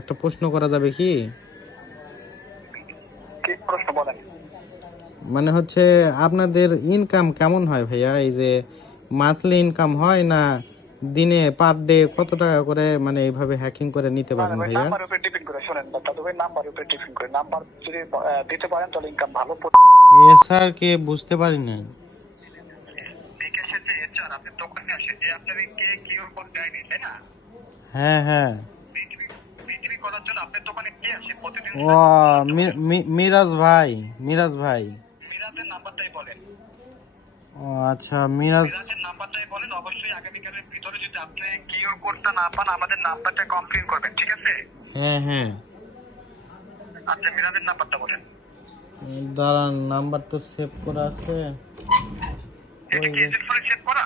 একটা প্রশ্ন করা যাবে কি? কি প্রশ্ন বলেন? মানে হচ্ছে আপনাদের ইনকাম কেমন হয় ভাইয়া? এই যে মান্থলি ইনকাম হয় না দিনে পার ডে কত টাকা করে মানে এইভাবে হ্যাকিং করে নিতে পারেন ভাইয়া? নাম্বার উপরে ডিপেন্ড করে, শোনেন দাদু ভাই, নাম্বার উপরে ডিপেন্ড করে। নাম্বার যদি দিতে পারেন তাহলে ইনকাম ভালো। স্যার কে বুঝতে পারি না। বিকাশের যে এইচআর আপনি দোকানে আসে যে আপনাকে কে কিউর কোড দেয়নি, তাই না? হ্যাঁ হ্যাঁ। বিক্রি করার জন্য আপনার দোকানে কে আসে প্রতিদিন? ও মিরাজ ভাই, মিরাজ ভাই। মিরাজের নাম্বারটাই বলেন। ও আচ্ছা, মিরাজ। মিরাজের নাম্বারটাই বলেন। অবশ্যই আগামীকালের ভিতরে যদি আপনি কিউর কোডটা না পান আমাদের নাম্বারটা কমপ্লেইন করবেন, ঠিক আছে? হ্যাঁ হ্যাঁ। আচ্ছা, মিরাজের নাম্বারটা বলেন। দাঁড়ান, নাম্বার তো সেভ করা আছে। এটা কি এজেন্ট ফোনে সেভ করা?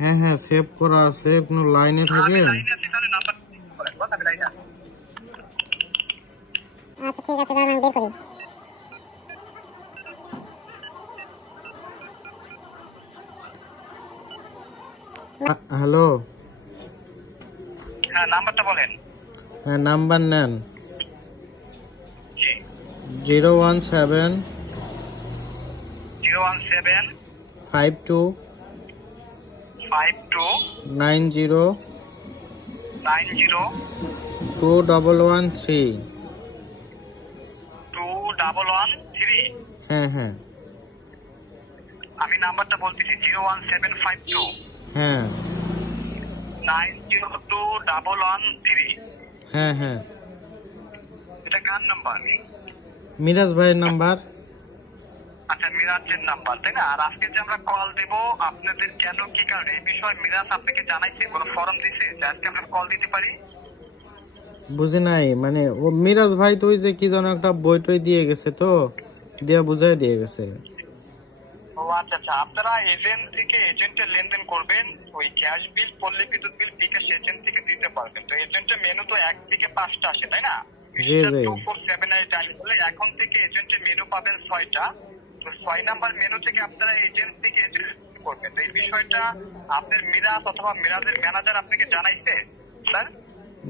হ্যাঁ হ্যাঁ, সেভ করা আছে। আপনি লাইনে আমি থাকেন। লাইনে আছি, তাহলে নাম্বার বলেন। বল, আমি লাইনে আছি। আচ্ছা ঠিক আছে, দাঁড়ান বের করি। হ্যালো। হ্যাঁ, নাম্বারটা বলেন। হ্যাঁ, নাম্বার নেন। জি। 017 017 52 52 90 90 2113। 2113। হ্যাঁ হ্যাঁ। আমি নাম্বারটা বলতেছি 01752 হ্যাঁ 902113। হ্যাঁ হ্যাঁ। এটা কার নাম্বার? মিরাজ ভাইয়ের নাম্বার। আচ্ছা, মিরাজের নাম্বার, তাই না? আর আজকে যে আমরা কল দেব আপনাদের কেন, কি কারণে, এই বিষয়ে মিরাজ আপনাকে জানাইছে? কোনো ফর্ম দিছে যে আজকে আমরা কল দিতে পারি? বুঝি নাই, মানে ও মিরাজ ভাই তো ওই যে কি যেন একটা বই টই দিয়ে গেছে, তো দিয়া বুঝাই দিয়ে গেছে। ও আচ্ছা আচ্ছা, আপনারা এজেন্ট থেকে এজেন্টের লেনদেন করবেন। ওই গ্যাস বিল, পল্লী বিদ্যুৎ বিল বিকাশ এজেন্ট থেকে দিতে পারবেন। তো এজেন্টের মেনু তো 1 থেকে 5টা আসে, তাই না? জি জি। 2479 ডায়াল করলে এখন থেকে এজেন্টের মেনু পাবেন 6টা। তো 6 নাম্বার মেনু থেকে আপনারা এজেন্ট থেকে এজেন্ট করবেন। তো এই বিষয়টা আপনার মিরাজ অথবা মিরাজের ম্যানেজার আপনাকে জানাইছে স্যার?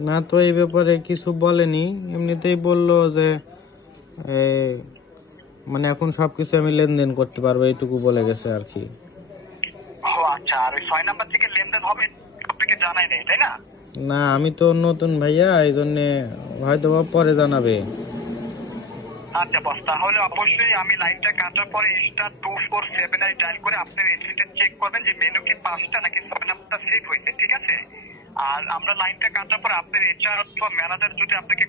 না তো, এই ব্যাপারে কিছু বলেনি। এমনিতেই বললো যে এই, মানে এখন সবকিছু আমি লেনদেন করতে পারবো, এইটুকু বলে গেছে আর কি। ও আচ্ছা, আর ওই 6 নাম্বার থেকে লেনদেন হবে আপনাকে জানাই নেই, তাই না? না, আমি তো নতুন ভাইয়া, এই জন্যে হয়তো বা পরে জানাবে। আচ্ছা বস, তাহলে অবশ্যই আমি লাইনটা কাটার পরে *2479 ডায়াল করে আপনার এজেন্টে চেক করবেন যে মেনু কি 5টা নাকি 6 নাম্বারটা সেভ হয়েছে, ঠিক আছে? আর আমরা লাইনটা কাটার পর আপনার এইচআর অথবা ম্যানেজার যদি আপনাকে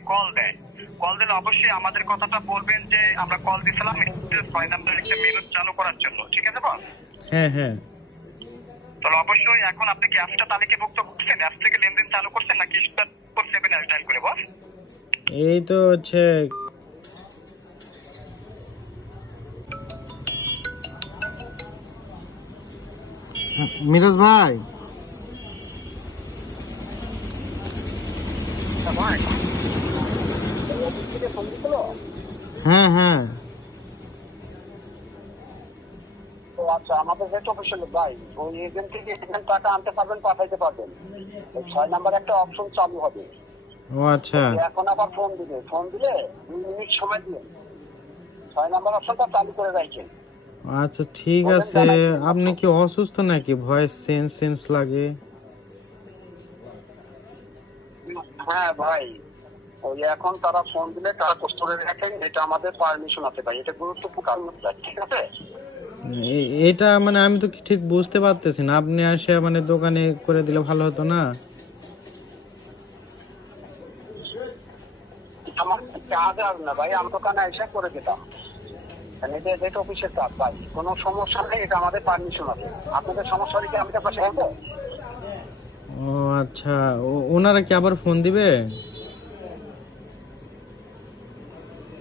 কল দিলে অবশ্যই আমাদের কথাটা বলবেন যে আমরা কল দিছিলাম 6 নাম্বারের একটা মেনু চালু করার জন্য, ঠিক আছে বস? হ্যাঁ হ্যাঁ। তাহলে অবশ্যই এখন আপনি কি অ্যাপসটা তালিকাভুক্ত করছেন, অ্যাপ থেকে লেনদেন চালু করছেন নাকি *479 ডায়াল করে বস? এই তো হচ্ছে। মিরাজ ভাই। হ্যাঁ হ্যাঁ। আচ্ছা, আমাদের হেড অফিসের ভাই, ওই এজেন্ট থেকে এজেন্ট টাকা আনতে পারবেন, পাঠাইতে পারবেন। 6 নাম্বার একটা অপশন চালু হবে। ও আচ্ছা। এখন আবার ফোন দিলে 2 মিনিট সময় দিন, 6 নাম্বার অপশনটা চালু করে রাখেন। আচ্ছা ঠিক আছে। আপনি কি অসুস্থ নাকি? ভয়েস সেন্স লাগে। হ্যাঁ ভাই, ওই এখন তারা ফোন দিলে তারা করে রাখেন, এটা আমাদের পারমিশন আছে ভাই, এটা গুরুত্বপূর্ণ কারণ, ঠিক আছে? এটা মানে আমি তো ঠিক বুঝতে পারতেছি না। আপনি আসে মানে দোকানে করে দিলে ভালো হতো না? আমার কাজ আর না ভাই, আমি দোকানে এসে করে দিতাম। এটা হেড অফিসের কাজ ভাই, কোনো সমস্যা নেই, এটা আমাদের পারমিশন আছে। আপনাদের সমস্যা হলে কি আমি তো পাশে বলবো? ও আচ্ছা, ওনারা কি আবার ফোন দিবে?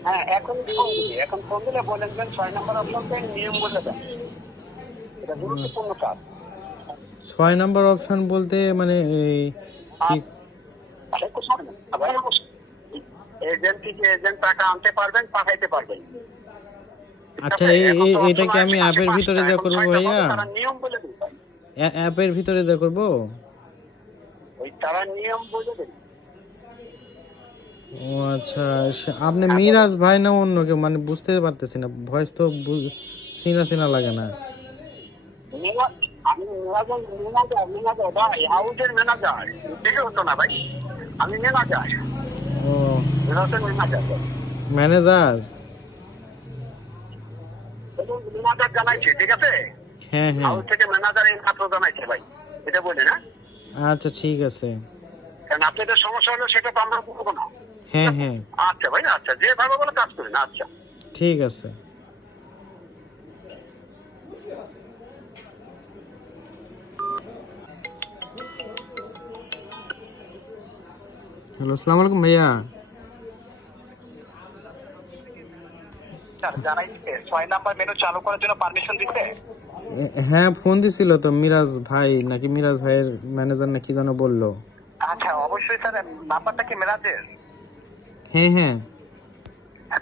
হ্যাঁ, এখন ফোন দিলে বলেন 6 নাম্বার অপশনটা নিয়ম বলে দেন, এটা গুরুত্বপূর্ণ কাজ। 6 নাম্বার অপশন বলতে মানে এই কি? এজেন্ট থেকে এজেন্ট টাকা আনতে পারবেন, পাঠাইতে পারবেন। আচ্ছা, এটা কি আমি অ্যাপের ভিতরে যা করবো ভাইয়া? নিয়ম বলে দিন ভাই, অ্যাপের ভিতরে যা করবো? ওই তারা নিয়ম বলে দিন। ও আচ্ছা, আপনি মিরাজ ভাই না অন্য কেউ, মানে বুঝতে পারতেছি না, ভয়েস তো চিনা চিনা লাগে না। আমি ম্যানেজার ভাই, হাউসের ম্যানেজার। দেখে হতো না ভাই, আমি ম্যানেজার, ও ম্যানেজার। ম্যানেজার। ম্যানেজার জানাইছে, ঠিক আছে? হ্যাঁ হ্যাঁ, হাউস থেকে ম্যানেজার এই মাত্র জানাইছে ভাই, এটা বলে না? আচ্ছা ঠিক আছে। কারণ আপনাদের সমস্যা হলো সেটা তো আমরা করবো না। হ্যাঁ হ্যাঁ, আচ্ছা ভাই, আচ্ছা, যেভাবে বলে কাজ করি না। আচ্ছা, ঠিক আছে। হ্যালো, আসসালামু আলাইকুম ভাইয়া। স্যার জানাইছে 6 নাম্বার মেনু চালু করার জন্য পারমিশন দিতে। হ্যাঁ, ফোন দিছিল তো মিরাজ ভাই, নাকি মিরাজ ভাইয়ের ম্যানেজার নাকি যেন বললো। আচ্ছা, অবশ্যই স্যার, নাম্বারটা কি মেরাজের? হ্যাঁ হ্যাঁ,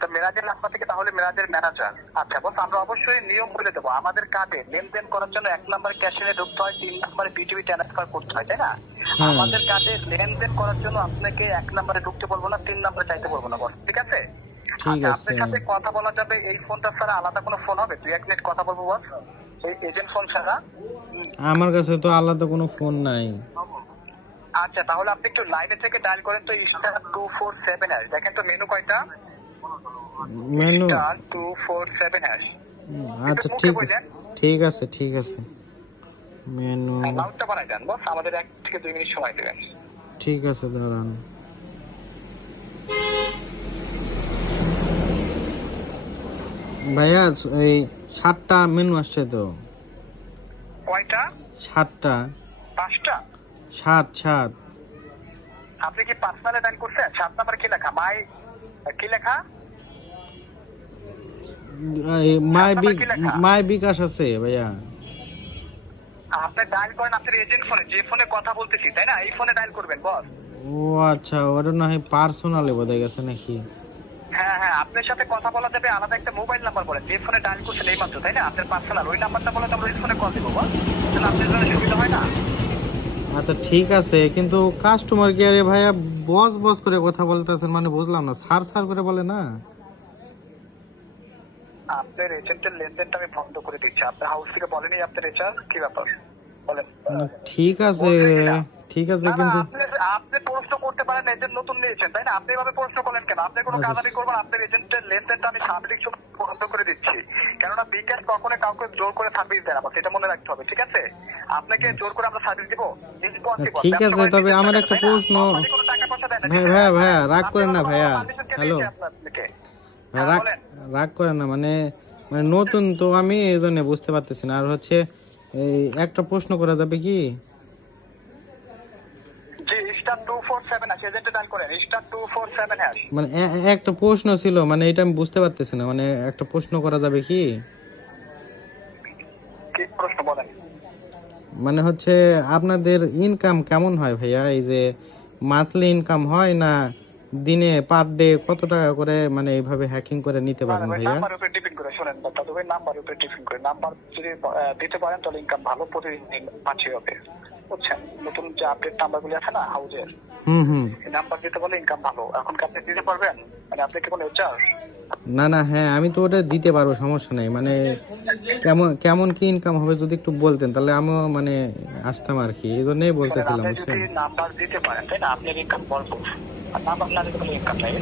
তো মেরাজের নাম্বার থেকে তাহলে মেরাজের ম্যানেজার। আচ্ছা বস, আমরা অবশ্যই নিয়ম বলে দেবো। আমাদের কার্ডে লেনদেন করার জন্য 1 নাম্বার ক্যাশে ঢুকতে হয়, 3 নাম্বারে বিটিভি ট্রান্সফার করতে হয়, তাই না? হ্যাঁ। আমাদের কার্ডে লেনদেন করার জন্য আপনাকে 1 নাম্বারে ঢুকতে বলবো না, 3 নাম্বারে চাইতে বলবো না বস, ঠিক আছে? ঠিক আচ্ছা, আছে। আপনার সাথে কথা বলা যাবে এই ফোনটা ছাড়া আলাদা কোনো ফোন হবে? 2-1 মিনিট কথা বলবো বস, এই এজেন্ট ফোন ছাড়া। আমার কাছে তো আলাদা কোনো ফোন নাই। আচ্ছা, তাহলে আপনি একটু লাইনে থেকে ডায়াল করেন তো *247#। দেখেন তো মেনু কয়টা? মেনু। *247#। আচ্ছা ঠিক আছে, ঠিক আছে, ঠিক আছে। মেনু। লাউডটা বাড়াই দেন বস, আমাদের 1 থেকে 2 মিনিট সময় দেবেন। ঠিক আছে, দাঁড়ান। ভাইয়া এই 7টা মেনু আসছে তো। কয়টা? 7টা। 5টা? 7। আপনি কি পার্সোনালে ডায়াল করছেন? 7 নাম্বার কি লেখা? কি লেখা? মাই বিকাশ আছে ভাইয়া। আপনি ডায়াল করেন আপনার এজেন্ট ফোনে, যে ফোনে কথা বলতেছি, তাই না? এই ফোনে ডায়াল করবেন বস। ও আচ্ছা, ওটা না হয় পার্সোনালে বোধহয় গেছে নাকি। হ্যাঁ হ্যাঁ, আপনার সাথে কথা বলা যাবে আলাদা একটা মোবাইল নাম্বার বলেন, যে ফোনে ডায়াল করছেন এই মাত্র, তাই না? আপনার পার্সোনাল ওই নাম্বারটা বলে তো আমরা ওই ফোনে কল দিব বস, তাহলে আপনার জন্য সুবিধা হয় না? আচ্ছা ঠিক আছে, কিন্তু কাস্টমার কেয়ারে ভাইয়া বস বস করে কথা বলতেছেন, মানে বুঝলাম না, স্যার স্যার করে বলে না। আপনার এজেন্টের লেনদেনটা আমি বন্ধ করে দিচ্ছি। আপনার হাউস থেকে বলেনি আপনার রিচার্জ, কি ব্যাপার বলেন? না, ঠিক আছে, ঠিক আছে, কিন্তু আপনি প্রশ্ন করতে পারেন, এজেন্ট নতুন নিয়েছেন, তাই না? আপনি এভাবে প্রশ্ন করেন কেন? আপনি কোনো আচ্ছা। কাজ আমি করবেন, আপনার এজেন্টের লেনদেনটা আমি সার্বিক বন্ধ করে দিচ্ছি। কেননা বিকাশ কখনো কাউকে জোর করে সার্ভিস দেয় না, সেটা মনে রাখতে হবে, ঠিক আছে? আপনাকে জোর করে আমরা সার্ভিস দিব? ঠিক আছে, তবে আমার একটা প্রশ্ন। ভাইয়া রাগ করেন না ভাইয়া। হ্যালো, রাগ রাগ করেন না, মানে মানে নতুন তো আমি, এই জন্য বুঝতে পারতেছি না। আর হচ্ছে এই একটা প্রশ্ন করা যাবে কি? জি, *247# এজেন্টে ডায়াল করেন, *247#। মানে একটা প্রশ্ন ছিল, মানে এটা আমি বুঝতে পারতেছি না, মানে একটা প্রশ্ন করা যাবে কি? কি প্রশ্ন বলেন? মানে হচ্ছে আপনাদের ইনকাম কেমন হয় ভাইয়া? এই যে মান্থলি ইনকাম হয় না দিনে পার ডে কত টাকা করে, মানে এইভাবে হ্যাকিং করে নিতে পারেন ভাইয়া? নাম্বার উপরে ডিপেন্ড করে, শোনেন দাদু ভাই, নাম্বার উপরে ডিপেন্ড করে। নাম্বার যদি দিতে পারেন তাহলে ইনকাম ভালো, প্রতিদিন 5 হবে, বুঝছেন? নতুন যে আপডেট নাম্বারগুলো আছে না হাউজের, হুম, এই নাম্বার দিতে পারলে ইনকাম ভালো। এখন কি আপনি দিতে পারবেন? মানে আপনি কি কোনো চার্জ? না, হ্যাঁ আমি তো ওটা দিতে পারবো, সমস্যা নেই। মানে কেমন কেমন কি ইনকাম হবে যদি একটু বলতেন, তাহলে আমিও মানে আসতাম আর কি, এই জন্যই বলতেছিলাম, আপনি বুঝছেন? যদি নাম্বার দিতে পারেন, তাই না, আপনার ইনকাম বড়। আর নাম্বার না দিতে পারলে ইনকাম নাই,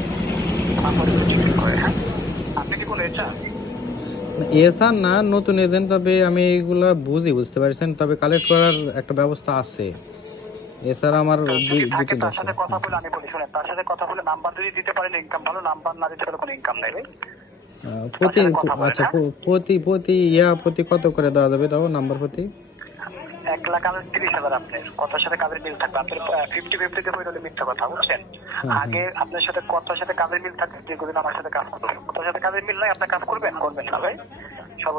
নাম্বার উপরে ডিপেন্ড করে। হ্যাঁ, আপনি কি কোনো চার্জ? এসা না, নতুন এজেন্ট, তবে আমি এইগুলা বুঝতে পারছেন, তবে কালেক্ট করার একটা ব্যবস্থা আছে। এছাড়া আমার থাকে, তার আছে। সাথে কথা বলে আমি বলি, শোনেন, তার সাথে কথা বলে নাম্বার যদি দিতে পারেন ইনকাম ভালো, নাম্বার না দিতে পারলে কোনো ইনকাম নেই ভাই। প্রতি আচ্ছা, প্রতি কত করে দেওয়া যাবে তাও, নাম্বার প্রতি? 1,30,000 আপনার কথার সাথে কাজের মিল থাকবে। আপনার 50-50 দেবো, এটা হলে মিথ্যা কথা, বুঝছেন? আগে আপনার সাথে কথার সাথে কাজের মিল থাকবে, দীর্ঘদিন আমার সাথে কাজ করবেন। কথার সাথে কাজের মিল নাই, আপনার কাজ করবেন না ভাই।